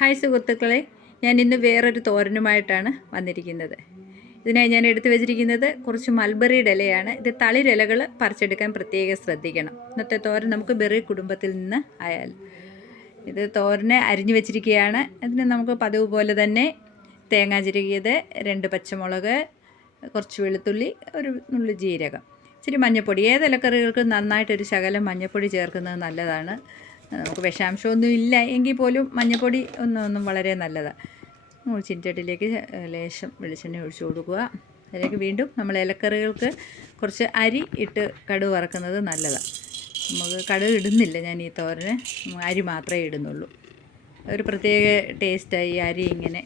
Hi സുഹൃത്തുക്കളെ ഞാൻ ഇന്ന് വേറൊരു തോരനുമായിട്ടാണ് വന്നിരിക്കുന്നത്. ഇതിനായി ഞാൻ എടുത്തു വെച്ചിരിക്കുന്നത് കുറച്ച് മൽബറിയുടെ ഇലയാണ്. ഇത് തളിരിലകൾ പറിച്ചെടുക്കാൻ പ്രത്യേകം ശ്രദ്ധിക്കണം. ഇന്നത്തെ തോരൻ നമുക്ക് ബെറി കുടുംബത്തിൽ നിന്ന് ആയാൽ. ഇത് തോരനെ അരിഞ്ഞു വെച്ചിരിക്കുകയാണ്. അതിന് നമുക്ക് പതിവ് പോലെ തന്നെ തേങ്ങാ ചിരുകിയത് രണ്ട് പച്ചമുളക് കുറച്ച് വെളുത്തുള്ളി ഒരു നുള്ളി ജീരകം. ഇച്ചിരി മഞ്ഞൾപ്പൊടി ഏത് ഇലക്കറികൾക്ക് നന്നായിട്ടൊരു ശകലം മഞ്ഞൾപ്പൊടി ചേർക്കുന്നത് നല്ലതാണ്. നമുക്ക് വിഷാംശമൊന്നും ഇല്ല. എങ്കിൽ പോലും മഞ്ഞൾപ്പൊടി ഒന്നും ഒന്നും വളരെ നല്ലതാണ് നമ്മൾ ചിൻചട്ടിലേക്ക് ലേശം വെളിച്ചെണ്ണ ഒഴിച്ചു കൊടുക്കുക. അതിലേക്ക് വീണ്ടും നമ്മൾ ഇലക്കറികൾക്ക് കുറച്ച് അരി ഇട്ട് കടുക് വറക്കുന്നത് നല്ലതാണ് നമുക്ക് കടുക് ഇടുന്നില്ല ഞാൻ ഈ തോരന്. അരി മാത്രമേ ഇടുന്നുള്ളൂ. ഒരു പ്രത്യേക ടേസ്റ്റായി അരി ഇങ്ങനെ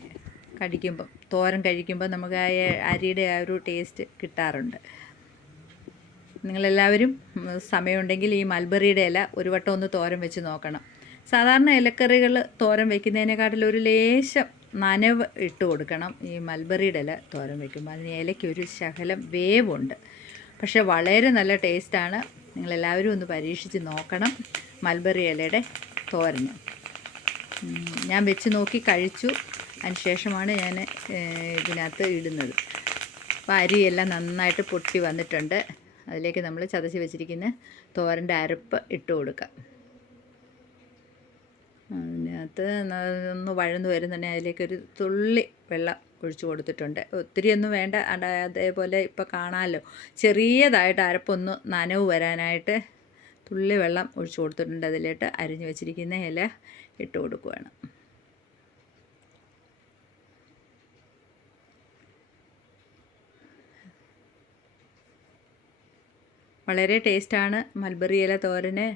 കടിക്കുമ്പം തോരൻ കഴിക്കുമ്പോൾ നമുക്ക് ആ അരിയുടെ ആ ഒരു ടേസ്റ്റ് കിട്ടാറുണ്ട്. നിങ്ങളെല്ലാവരും സമയമുണ്ടെങ്കിൽ ഈ മൽബറിയുടെ ഇല ഒരു വട്ടം ഒന്ന് തോരം വെച്ച് നോക്കണം. സാധാരണ ഇലക്കറികൾ തോരൻ വെക്കുന്നതിനെക്കാട്ടിൽ ഒരു ലേശം നനവ് ഇട്ട് കൊടുക്കണം. ഈ മൽബറിയുടെ ഇല തോരൻ വെക്കുമ്പോൾ അതിന് ഇലയ്ക്ക് ഒരു ശകലം വേവുണ്ട്. പക്ഷെ വളരെ നല്ല ടേസ്റ്റാണ്. നിങ്ങളെല്ലാവരും ഒന്ന് പരീക്ഷിച്ച് നോക്കണം മൽബറി ഇലയുടെ തോരന്. ഞാൻ വെച്ച് നോക്കി കഴിച്ചു. അതിനുശേഷമാണ് ഞാൻ ഇതിനകത്ത് ഇടുന്നത്. അപ്പോൾ അരിയെല്ലാം നന്നായിട്ട് പൊട്ടി വന്നിട്ടുണ്ട്. അതിലേക്ക് നമ്മൾ ചതച്ച് വെച്ചിരിക്കുന്ന തോരന്റെ അരപ്പ് ഇട്ട് കൊടുക്കുക അതിനകത്ത് ഒന്ന് വഴന്ന് വരുന്നുണ്ടെങ്കിൽ അതിലേക്കൊരു തുള്ളി വെള്ളം ഒഴിച്ചു കൊടുത്തിട്ടുണ്ട്. ഒത്തിരി ഒന്നും വേണ്ട. അതേപോലെ ഇപ്പോൾ കാണാമല്ലോ. ചെറിയതായിട്ട് അരപ്പൊന്ന് നനവ് വരാനായിട്ട് തുള്ളി വെള്ളം ഒഴിച്ചു കൊടുത്തിട്ടുണ്ട്. അതിലേക്ക് അരിഞ്ഞു വെച്ചിരിക്കുന്ന ഇല ഇട്ട് കൊടുക്കുകയാണ് വളരെ ടേസ്റ്റാണ് മൽബറി ഇല തോരന്.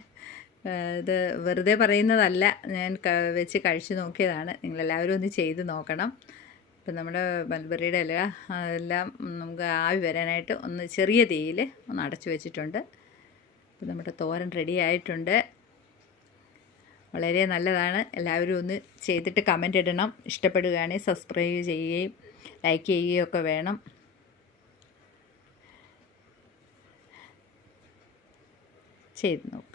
ഇത് വെറുതെ പറയുന്നതല്ല. ഞാൻ വെച്ച് കഴിച്ചു നോക്കിയതാണ്. നിങ്ങളെല്ലാവരും ഒന്ന് ചെയ്ത് നോക്കണം. ഇപ്പം നമ്മുടെ മൽബറിയുടെ ഇല എല്ലാം നമുക്ക് ആവി വരാനായിട്ട് ഒന്ന് ചെറിയ തീയിൽ ഒന്ന് അടച്ചു വെച്ചിട്ടുണ്ട്. ഇപ്പം നമ്മുടെ തോരൻ റെഡി ആയിട്ടുണ്ട്. വളരെ നല്ലതാണ്. എല്ലാവരും ഒന്ന് ചെയ്തിട്ട് കമന്റ് ഇടണം. ഇഷ്ടപ്പെടുകയാണെങ്കിൽ സബ്സ്ക്രൈബ് ചെയ്യുകയും ലൈക്ക് ചെയ്യുകയും ഒക്കെ വേണം. ചെയ്ത് നോക്കും.